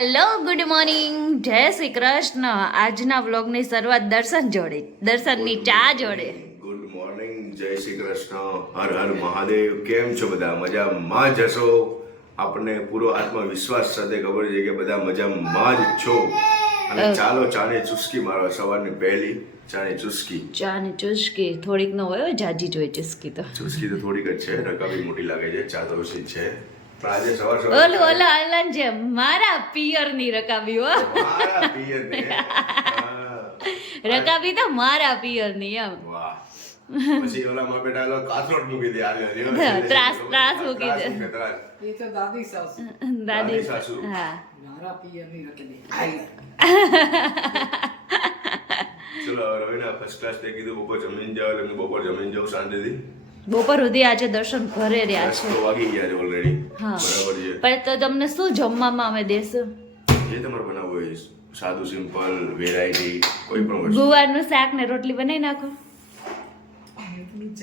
Hello good morning જય શ્રી કૃષ્ણ. આજના વ્લોગની શરૂઆત દર્શન જોડે દર્શનની ચા જોડે. ગુડ મોર્નિંગ જય શ્રી કૃષ્ણ. હર હર મહાદેવ. કેમ છો બધા? મજામાં જ હશો? આપણને પૂરો આત્મવિશ્વાસ સાથે ખબર છે કે બધા મજામાં જ છો. અને ચાલો ચાને ચુસ્કી મારો સવારની પહેલી ચાને ચુસ્કી. ચા ને ચુસ્કી. થોડીક નો હોય જાજી જોઈએ ચુસ્કી તો. ચુસ્કી તો થોડીક જ છે. રકાબી મોટી લાગે છે. ચા તો છે. આજે સવાર સવાર ઓલું ઓલા અલન છે મારા પિયરની રકાબી હો. મારા. રકાબી તો મારા પિયરની એમ. વાહ. પછી ઓલામાં બેટા ઓલો કાથરોટ મૂકી દે આજે. ત્રાસ- ત્રાસ મૂકી દે. એ તો દાદી સાસુ. દાદી સાસુ. હા. મારા પિયરની રકાબી ચલો રવિના ફર્સ્ટ ક્લાસ તે કીધું બપોર જમીન જાવ એટલે બપોર જમીન જાઉં શાંતિથી. બપોર સુધી આજે દર્શન ઘરે રહ્યા છે. વાગી ગયા છે ઓલરેડી હા. બરાબર છે. પણ તો તમને શું જમવામાં અમે દેશું? જે તમારે બનાવવું હોય સાદું સિમ્પલ વેરાયટી કોઈ પણ વસ્તુ. ગુવારનું શાક ને રોટલી બનાવી નાખો.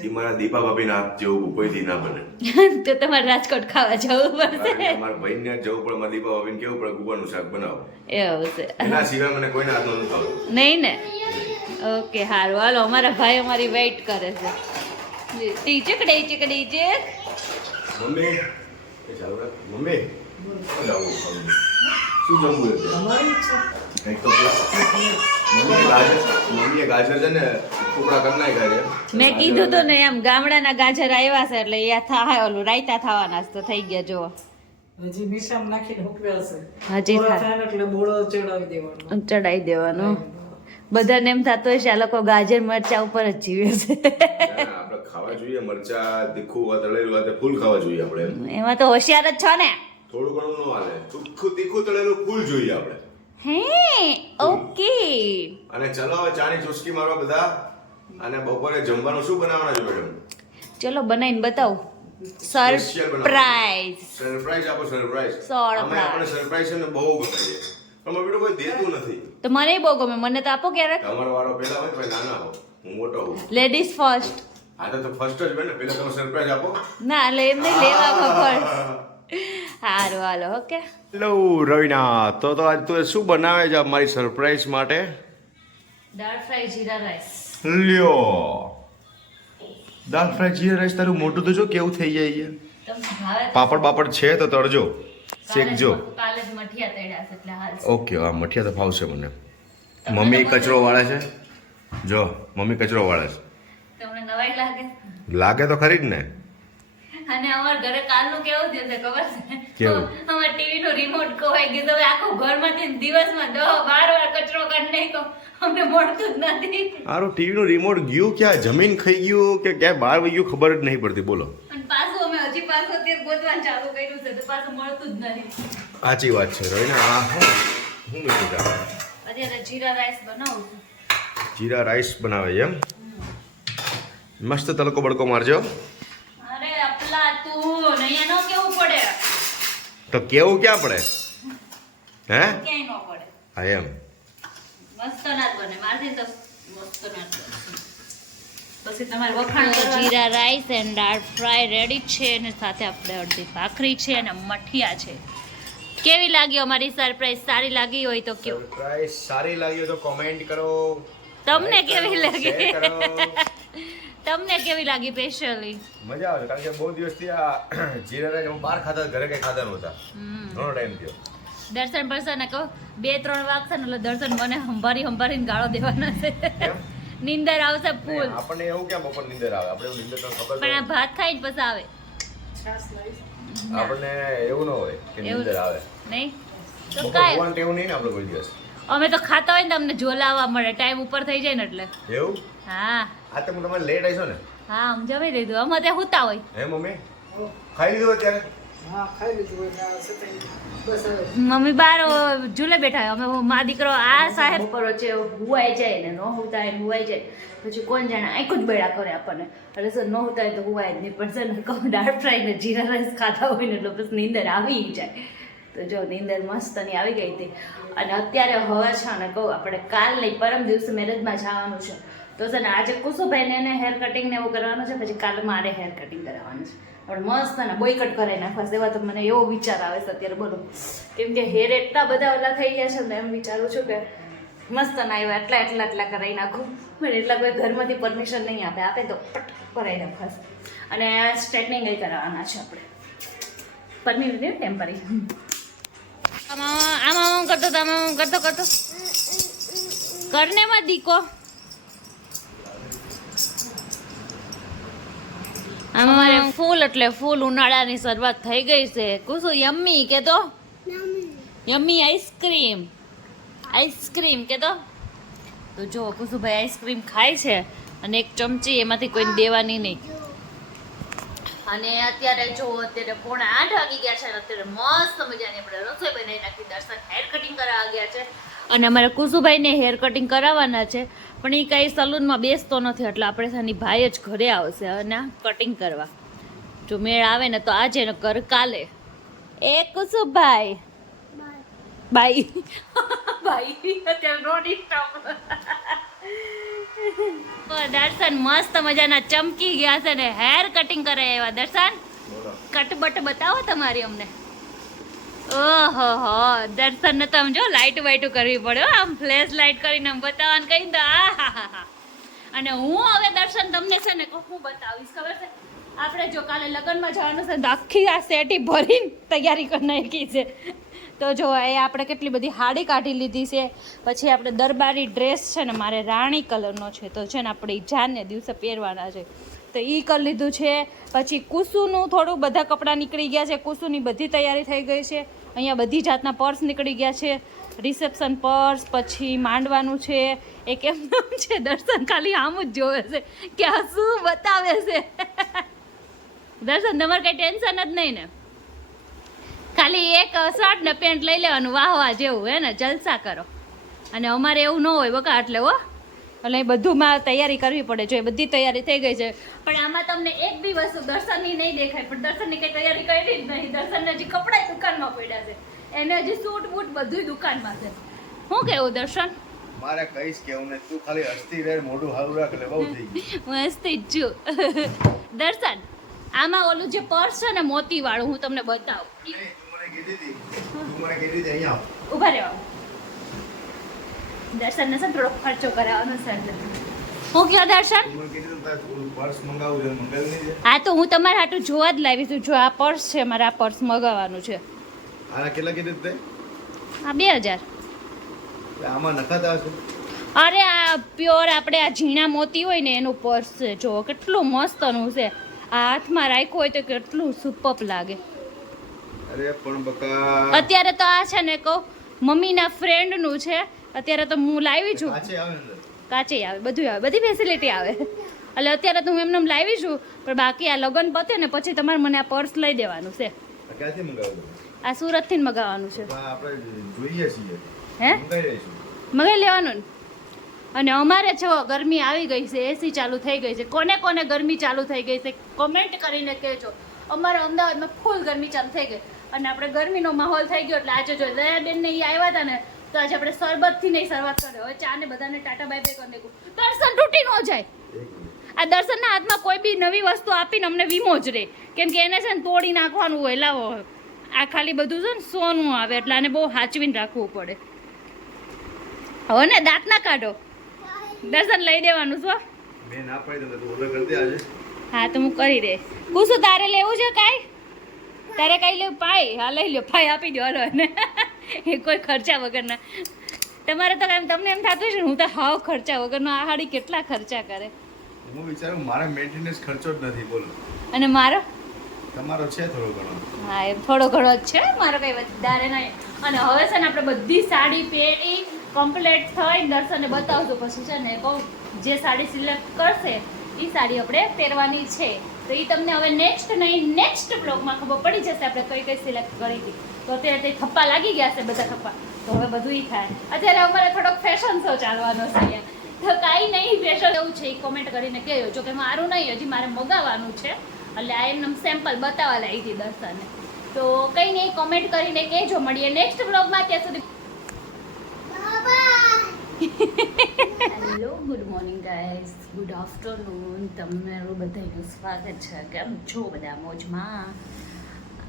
એ મારા દીપા ભાભી ના જેવું કોઈ કોઈથી ના બને. તો તમારે રાજકોટ ખાવા જવું પડશે. મારા ભાઈ ને જવું પડે મારા દીપા ભાભી કેવું પડે ગુવાનું શાક બનાવો. એવું છે. એના સિવાય મને કોઈના હાથનું નથી આવતું નહીં ને? ઓકે સારું હાલો અમારા ભાઈ અમારી વેઇટ કરે છે. ટીચક ડેચક ડેચક મમ્મી એ ચાલુ રાખ. મમ્મી શું જમવું છે કંઈક તો મમ્મી ગાજર મમ્મીએ ગાજર છે ને ટુકડા કરી નાખ્યા છે. મેં કીધું તો ને એમ ગામડાના ગાજર આવ્યા છે એટલે એ થાય ઓલું રાયતા થવાના છે તો થઈ ગયા જો હજી મિશામ નાખીને હુકવ્યા છે. હજી થાય. એટલે બોળો ચડાવી દેવાનો. ચડાવી દેવાનું. બધાને એમ થતું હોય છે આ લોકો ગાજર મરચા ઉપર જ જીવે છે. ખાવા જોઈએ મરચા તીખું તળેલું આ ફૂલ ખાવા જોઈએ આપણે એમાં. તો હોશિયાર જ છો ને. થોડું ઘણું ન હાલે. તીખું તીખું તળેલું ફૂલ જોઈએ આપણે. હે? ઓકે. અને ચલો હવે ચાની ચુસ્કી મારવા બધા. અને બપોરે જમવાનું શું બનાવવાના છો મેડમ? ચલો બનાવીને બતાવો. સરપ્રાઈઝ સરપ્રાઈઝ આપો સરપ્રાઈઝ Surprise. આપણે સરપ્રાઈઝ છે ને બહુ ગમે છે. પણ મારું કોઈ દેતું નથી. તો મને બહુ ગમે. મને તો આપો ક્યારેક. તમારો વાળો પહેલા હોય નાના હો. હું મોટો હું લેડીઝ ફર્સ્ટ આ તો ફર્સ્ટ જ બેન પેલા તમે સરપ્રાઈઝ આપો. ના એટલે એમને લેવા ખબર હારું હાલો ઓકે. હેલો રવિના. તો તો આજ તું શું બનાવે છે મારી સરપ્રાઈઝ માટે? Dal fry jeera rice. લ્યો. દાળ ફ્રાય જીરા રાઈસ તારું મોટું તો જો કેવું થઈ જાય છે. પાપડ બાપડ છે તો તળજો. શેકજો કાલે જ મઠિયા તળ્યા છે એટલે હાલ ઓકે હા મઠિયા તો ફાવશે મને. મમ્મી કચરો વાળે છે. જો મમ્મી કચરો વાળે છે. તમને નવાઈ લાગે? લાગે તો ખરી જ ને. અને અમાર ઘરે કાલનું કેવું થયું છે ખબર છે? કેવું? અમાર ટીવી નો રિમોટ ખોવાઈ ગયું તો હવે આખું ઘરમાંથી દિવસમાં દસ બાર વાર કચરો કાઢી નાખ્યો. અમને મળતું જ નથી. મારું ટીવીનું રિમોટ ગયું ક્યાં? જમીન ખાઈ ગયું કે ક્યાં? બહાર વહી ગયું ખબર જ નહીં પડતી. બોલો. અને પાછું અમે હજી પાછું અત્યારે ગોતવાનું ચાલુ કર્યું છે તો પાછું મળતું જ નથી. સાચી વાત છે રવિના આ હું હું મીઠું અત્યારે જીરા રાઈસ બનાવું છું. જીરા રાઈસ બનાવે એમ? મસ્ત તડકો બડકો મારજો. અરે અપલા તું અહીંયા ન કેવું પડે? તો કેવું ક્યાં પડે? હે? ક્યાંય નો પડે. હા એમ. મસ્ત ના બને. મારથી તો મસ્ત ના બને. પછી તમારે વખાણ jeera rice and dal fry ready છે અને સાથે આપણે અડધી ભાખરી છે અને મઠિયા છે. કેવી લાગી અમારી સરપ્રાઈઝ? સારી લાગી હોય તો કયો. સરપ્રાઈઝ સારી લાગી તો કોમેન્ટ કરો. તમને કેવી લાગી? તમને કેવી લાગી સ્પેશિયલી મજા આવે કારણ કે બહુ દિવસથી આ જીરા રાઈસ હું બહાર ખાતા ઘરે કઈ ખાતા નહોતા. ઘણો ટાઈમ થયો. દર્શન પરસન કહો બે ત્રણ વાગશે ને એટલે દર્શન મને હંભારી હંભારીને ગાળો દેવાના છે? નીંદર આવશે ફૂલ આપણને એવું કેમ બપોર નીંદર આવે? આપણે એવું નીંદર તો ખબર પણ આ ભાત ખાઈને પછી આવે. આપણને એવું ન હોય કે નીંદર આવે. નહીં? તો કાઈ. ભગવાન ટેવ નહીં ને આપણે કોઈ દિવસ. અમે તો ખાતા હોય ને તમને ઝોલાવા મળે. ટાઈમ ઉપર થઈ જાય ને એટલે. એવું? હા. આ તમે તમારે લેટ આવીશો ને. હા અમે જમી લીધું અમે ત્યાં હુતા હોય. હે મમ્મી? ખાઈ લીધું અત્યારે? હા તે મમ્મી બાર ઝૂલે બેઠા અમે મા દીકરો આ સાહેબ પર વચ્ચે હુવાઈ જાય ને ન હુતાય ને હુવાઈ જાય. પછી કોણ જાણે આખું જ બેડા કરે આપણને. એટલે સર ન હુતાય તો હુવાય જ નહીં. પણ સર ને કહું દાળ ફ્રાય ને જીરા રાઈસ ખાતા હોય ને એટલે બસ નીંદર આવી જાય. તો જો નીંદર મસ્તની આવી ગઈ હતી. અને અત્યારે હવે છે ને કહું આપણે કાલ નહીં પરમ દિવસે મેરેજમાં જવાનું છે. તો છે ને આજે કુસુભાઈને એને હેર કટિંગ ને એવું કરવાનું છે પછી કાલે મારે હેર કટિંગ કરાવવાનું છે. પણ મસ્ત અને બોયકટ કરાવી નાખવા એવા તો મને એવો વિચાર આવે છે અત્યારે બોલો. કેમ કે હેર એટલા બધા ઓલા થઈ ગયા છે ને એમ વિચારું છું કે મસ્ત ના આવ્યા એટલા એટલા એટલા કરાવી નાખું. પણ એટલા કોઈ ઘરમાંથી પરમિશન નહીં આપે આપે તો પટ કરાવી નાખવા અને સ્ટ્રેટનિંગ એ કરાવવાના છે આપણે. પરમિશન ટેમ્પરરી આમાં આમાં કરતો તો આમાં આમ કરતો કરતો. કરને માં દીકો. અમારે ફૂલ એટલે ફૂલ ઉનાળાની શરૂઆત થઈ ગઈ છે. કુસુ યમ્મી કે તો? યમ્મી આઈસ્ક્રીમ આઈસ્ક્રીમ કે તો? તો જો કુસુભાઈ આઈસ્ક્રીમ ખાય છે અને એક ચમચી એમાંથી કોઈ દેવાની નહીં. અને અત્યારે જો અત્યારે પોણા આઠ વાગી ગયા છે અત્યારે મસ્ત મજાની આપણે રસોઈ બનાવી નાખી. દર્શન હેર કટિંગ કરાવવા ગયા છે. અને અમારે કુસુભાઈને હેર કટિંગ કરાવવાના છે પણ એ કાંઈ સલૂનમાં બેસતો નથી એટલે આપણે એની ભાઈ જ ઘરે આવશે અને કટિંગ કરવા. જો મેળ આવે ને તો આજે ને કર કાલે. એ કુસુભાઈ. બાઈ. બાઈ. અત્યારે નો ડિસ્ટર્બ દર્શન મસ્ત મજાના ચમકી ગયા છે ને હેર કટિંગ કરાય એવા દર્શન કટબટ બતાવો તમારી અમને. ઓહો દર્શન ને તમે જો લાઈટ વાઈટ કરવી પડે. આમ ફ્લેશ લાઈટ કરીને આમ બતાવવાનું કહી દો આ અને હું હવે દર્શન તમને છે ને હું બતાવીશ, ખબર છે? આપણે જો કાલે લગ્નમાં જવાનું છે તો આખી આ સેટી ભરીને તૈયારી કરી નાખી છે. તો જો, એ આપણે કેટલી બધી હાડી કાઢી લીધી છે. પછી આપણે દરબારી ડ્રેસ છે ને, મારે રાણી કલરનો છે. તો છે ને આપણે જાનને જાને દિવસે પહેરવાના છે. તો એ કરી લીધું છે. પછી કુસુનું થોડું બધા કપડાં નીકળી ગયા છે. કુસુની બધી તૈયારી થઈ ગઈ છે. અહીંયા બધી જાતના પર્સ નીકળી ગયા છે. રિસેપ્શન પર્સ, પછી માંડવાનું છે. એ કેમ નામ છે, દર્શન ખાલી આમ જ જોવે છે. કે આ શું બતાવે છે? દર્શન, તમારે કઈ ટેન્શન જ નહીં ને. ખાલી એક શર્ટ ને પેન્ટ લઈ લેવાનું વાહ વાહ જેવું, હે ને? જલસા કરો. અને અમારે એવું ન હોય બકા એટલે, હો. એટલે બધુંમાં તૈયારી કરવી પડે જો એ બધી તૈયારી થઈ ગઈ છે. પણ આમાં તમને એક બી વસ્તુ દર્શનની નહીં દેખાય પણ દર્શનની કઈ તૈયારી કરી જ નહીં. દર્શનને હજી કપડા દુકાનમાં પડ્યા છે. એને હજી સૂટ બૂટ બધું દુકાનમાં છે. શું કેવું દર્શન? મારે કહીશ કે હું તું ખાલી હસતી રહે મોઢું હારું રાખ એટલે બહુ થઈ ગયું. હસતી જ છું. દર્શન આમાં ઓલું જે પર્સ છે ને મોતી વાળું હું તમને બતાવું. નહીં, તું મને કીધી હતી તું મને કીધી હતી અહીંયા આવ. ઊભા રહેવા દર્શનને છે થોડો ખર્ચો કરાવવાનો છે હું કયો દર્શન? હા તો હું તમારા હાટું જોવા જ લાવી છું. જો આ પર્સ છે મારે આ પર્સ મગાવવાનું છે. આના કેટલા કીધું તે? આ બે હજાર. આમાં નખાતા હશે અરે આ પ્યોર આપણે આ ઝીણા મોતી હોય ને એનું પર્સ છે. જો કેટલું મસ્તનું છે. આ હાથમાં રાખ્યું હોય તો કેટલું સુપપ લાગે. અરે પણ બકા. અત્યારે તો આ છે ને કહું મમ્મીના ફ્રેન્ડનું છે. અત્યારે તો હું લાવી છું. કાચે આવે બધું આવે બધી ફેસિલિટી આવે. એટલે અત્યારે તો હું એમને એમ લાવી છું પણ બાકી આ લગ્ન પતે ને પછી તમારે મને આ પર્સ લઈ દેવાનું છે. આ સુરતથી મગાવવાનું છે. હે? મંગાવી લેવાનું અને અમારે જો ગરમી આવી ગઈ છે એસી ચાલુ થઈ ગઈ છે. કોને કોને ગરમી ચાલુ થઈ ગઈ છે કોમેન્ટ કરીને કહેજો. અમારે અમદાવાદમાં ફૂલ ગરમી ચાલુ થઈ ગઈ. અને આપણે ગરમીનો માહોલ થઈ ગયો એટલે આજે જો દયાબેન ને એ આવ્યા હતા ને તો આજે આપણે શરબતથી નહીં શરૂઆત કરી હવે ચા ને બધાને ટાટા બાય બાય કરી દેખું દર્શન તૂટી ન જાય. આ દર્શનના હાથમાં કોઈ બી નવી વસ્તુ આપીને અમને વીમો જ રહે કેમ કે એને છે ને તોડી નાખવાનું હોય. લાવો. આ ખાલી બધું છે ને સોનું આવે એટલે આને બહુ સાચવીને રાખવું પડે. હવે ને દાંત ના કાઢો. દર્શન લઈ દેવાનું છો. મેં ના પાડી તો ઓર્ડર કરી દે આજે. હા તો હું કરી દે. પૂછું તારે લેવું છે કાંઈ? તારે કાંઈ લેવું? પાય. હા લઈ લ્યો. પાય આપી દો હલો એને. એ કોઈ ખર્ચા વગરના. તમારે તો એમ તમને એમ થતું છે હું તો હાવ ખર્ચા વગરનો આ હાડી કેટલા ખર્ચા કરે. હું વિચારું મારા મેન્ટેનન્સ ખર્ચો જ નથી બોલો. અને મારો? તમારો છે થોડો ઘણો. હા એ થોડો ઘણો જ છે મારો કઈ વધારે નહીં. અને હવે છે ને આપણે બધી સાડી પહેરી કમ્પ્લીટ થઈ દર્શનને બતાવજો પછી છે ને બહુ જે સાડી સિલેક્ટ કરશે એ સાડી આપણે પહેરવાની છે. તો એ તમને હવે નેક્સ્ટ નહીં નેક્સ્ટ બ્લોગમાં ખબર પડી જશે આપણે કઈ કઈ સિલેક્ટ કરી હતી. તો અત્યારે તે થપ્પા લાગી ગયા છે બધા થપ્પા તો હવે બધું ઈ થાય. અત્યારે અમારે થોડોક ફેશન શો ચાલવાનો છે તો કાંઈ નહીં ફેશન એવું છે, એ કોમેન્ટ કરીને કહેજો. જો કે મારું નહીં, હજી મારે મગાવવાનું છે. એટલે આ એમ સેમ્પલ બતાવવા લાવી હતી દર્શને. તો કંઈ નહીં કોમેન્ટ કરીને કહેજો. મળીએ નેક્સ્ટ બ્લોગમાં ત્યાં સુધી hello good morning guys good afternoon તમારું બધાનું સ્વાગત છે. કેમ છો બધા? મોજમાં?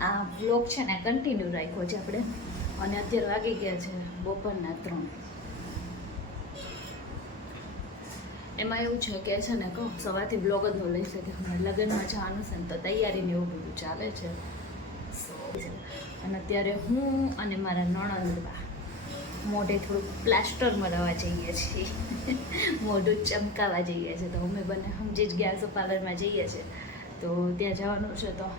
આ બ્લોગ છે ને કન્ટિન્યુ રાખ્યો છે આપણે. અને અત્યારે વાગી ગયા છે બપોરના ત્રણ. એમાં એવું છે કે છે ને કહું, સવારથી બ્લોગ જ ન લઈ શકે. હમણાં લગ્નમાં જવાનું છે ને તો તૈયારીને એવું બધું ચાલે છે. અને અત્યારે હું અને મારા નણંદબા મોઢે થોડુંક પ્લાસ્ટર મરાવવા જઈએ છીએ. મોઢું ચમકાવવા જઈએ છીએ. તો અમે બંને સમજી જ ગયા છો પાર્લરમાં જઈએ છીએ. તો ત્યાં જવાનું છે તો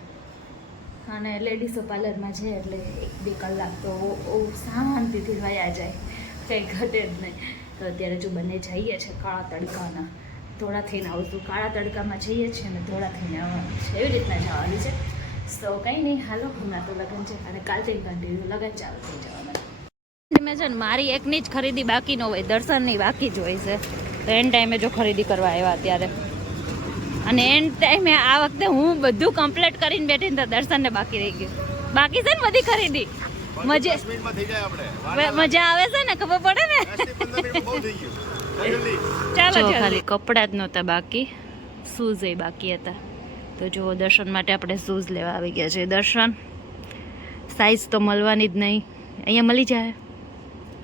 અને લેડીઝો પાર્લરમાં છે એટલે એક બે કલાક તો શાંતિથી વયા જાય. કંઈ ઘટે જ નહીં. તો અત્યારે જો બંને જઈએ છીએ કાળા તડકાના. ધોળા થઈને આવતું કાળા તડકામાં જઈએ છીએ અને ધોળા થઈને આવવાનું છે. એવી રીતના જવાનું છે. તો કંઈ નહીં. હાલો, હમણાં તો લગ્ન છે. અને કાલથી કન્ટિન્યુ લગ્ન ચાલુ થઈ જવાના છે. ને મારી એકની જ ખરીદી બાકી ન હોય. દર્શનની બાકી જ હોય છે. તો એન ટાઈમે જો ખરીદી કરવા આવ્યા ત્યારે અને એન્ડ ટાઈમે આ વખતે હું બધું કમ્પ્લીટ કરીને બેઠી તો દર્શનને બાકી રહી ગયું. બાકી છે ને બધી ખરીદી. મજા આવે છે ને ખબર પડે ને? ચાલો ખાલી કપડાં જ નહોતા બાકી. શૂઝ એ બાકી હતા. તો જો દર્શન માટે આપણે શૂઝ લેવા આવી ગયા છે દર્શન સાઈઝ તો મળવાની જ નહીં. અહીંયા મળી જાય.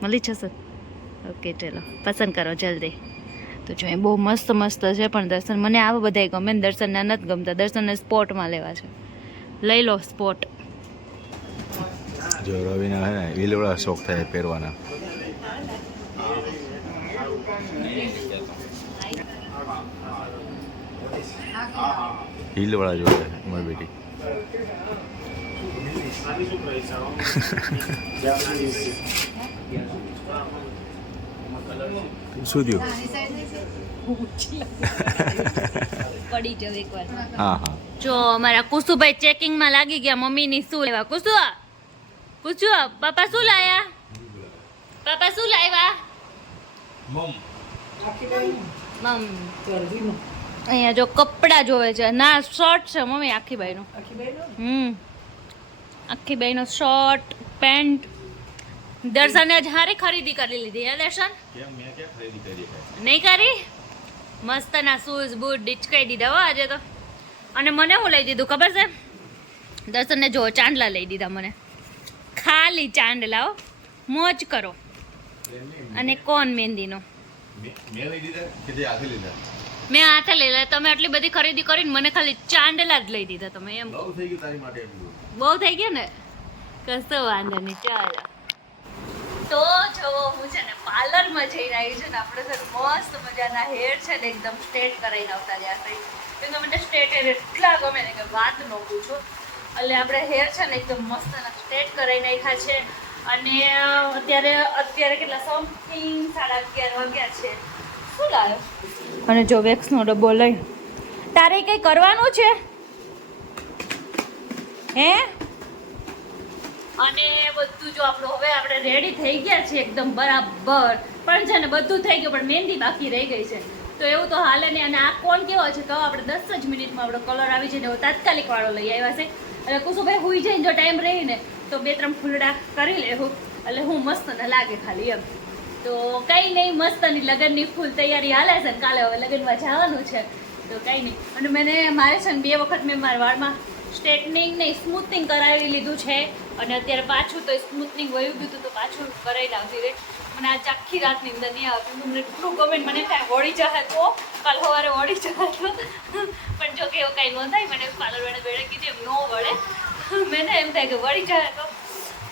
મળી જશે. ઓકે ચલો. પસંદ કરો જલ્દી. તો જો એ બહુ મસ્ત મસ્ત છે પણ દર્શન મને આવા બધા ગમે ને દર્શનને નથી ગમતા. દર્શનને સ્પોર્ટમાં લેવા છે. લઈ લો સ્પોટ. જો રવિના હે ને વીલવડા શોખ થાય પહેરવાના. હિલવાળા જોડે મારી બેટી. શું થયું? પડી જવ એકવાર હા હા. જો અમારા કુસુભાઈ ચેકિંગમાં લાગી ગયા મમ્મીની શું લેવા? કુસુ કુસુ પાપા શું લાયા? પાપા શું લાવ્યા? આખી મમ. અહીંયા જો કપડાં જોવે છે. ના શર્ટ છે મમ્મી આખી બાઈનું. આખી બાઈનો? હમ. આખી બાઈનો શર્ટ પેન્ટ દર્શને જ હારી ખરીદી કરી લીધી હે દર્શન? ખરીદી કરી મસ્ત ના શૂઝ બૂટ ડીચકાઈ દીધા હો આજે તો. અને મને હું લઈ દીધું ખબર છે? દર્શનને જો ચાંદલા લઈ દીધા મને. ખાલી ચાંદલા હો. મોજ કરો. અને કોણ મહેંદીનો? મેં હાથે લીધા? લઈ લે તમે આટલી બધી ખરીદી કરીને મને ખાલી ચાંદલા જ લઈ દીધા તમે એમ. બહુ થઈ ગયું ને? કશો વાંધો નહીં ચાલો. તો જો હું છે ને પાર્લરમાં જઈને આવી છું ને આપણે છે મસ્ત મજાના હેર છે ને એકદમ સ્ટ્રેટ કરાવીને આવતા રહ્યા કેમ કે મને સ્ટ્રેટ હેર એટલા ગમે ને કે વાત ન પૂછો. એટલે આપણે હેર છે ને એકદમ મસ્ત સ્ટ્રેટ કરાવી નાખ્યા છે. અને અત્યારે અત્યારે કેટલા સમથિંગ સાડા અગિયાર વાગ્યા છે. શું લાવ્યો અને જો વેક્સનો ડબ્બો લઈ. તારે કંઈ કરવાનું છે? હે? અને બધું જો આપણું હવે આપણે રેડી થઈ ગયા છે એકદમ બરાબર. પણ છે ને બધું થઈ ગયું, પણ મહેંદી બાકી રહી ગઈ છે. તો એવું તો હાલે નહીં. અને આ કોણ કેવો છે તો આપણે દસ જ મિનિટમાં આપણો કલર આવી જાય ને એવો તાત્કાલિક વાળો લઈ આવ્યા છે. એટલે કુસુભાઈ હુઈ જઈને જો ટાઈમ રહી ને તો બે ત્રણ ફૂલડા કરી લેવું એટલે હું મસ્ત ને લાગે ખાલી એમ. તો કંઈ નહીં મસ્તની લગ્નની ફૂલ તૈયારી હાલે છે કાલે હવે લગ્નમાં જવાનું છે. તો કંઈ નહીં. અને મને મારે છે ને બે વખત મેં મારા વાળમાં સ્ટ્રેટનિંગ ને સ્મૂથનિંગ કરાવી લીધું છે. અને અત્યારે પાછું તો સ્મૂથનિંગ વયું ગયું હતું તો પાછું કરાવી લાવતી રહે મને આજ આખી રાતની અંદર નહીં આવતું. મને એટલું ગમે મને કાંઈ વળી જાય તો. કાલ સવારે વળી તો. પણ જો કે એવું કાંઈ ન થાય. મને પાર્લર વાળા કીધું એમ, ન વળે. મને એમ થાય કે વળી જાય તો.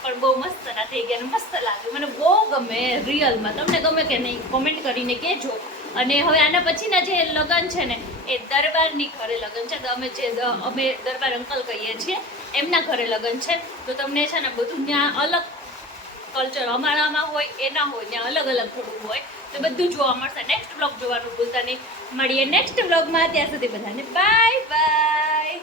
પણ બહુ મસ્ત ના થઈ ગયા મસ્ત લાગ્યું મને બહુ ગમે રિયલમાં તમને ગમે કે નહીં કોમેન્ટ કરીને કહેજો. અને હવે આના પછીના જે લગ્ન છે ને એ દરબારની ઘરે લગ્ન છે. અમે જે અમે દરબાર અંકલ કહીએ છીએ, એમના ઘરે લગ્ન છે. તો તમને છે ને બધું ત્યાં અલગ કલ્ચર અમારામાં હોય, એના હોય, ત્યાં અલગ અલગ થોડું હોય. તો બધું જોવા મળશે. નેક્સ્ટ બ્લોગ જોવાનું ભૂલતા નહીં. મળીએ નેક્સ્ટ બ્લોગમાં ત્યાં સુધી બધાને બાય બાય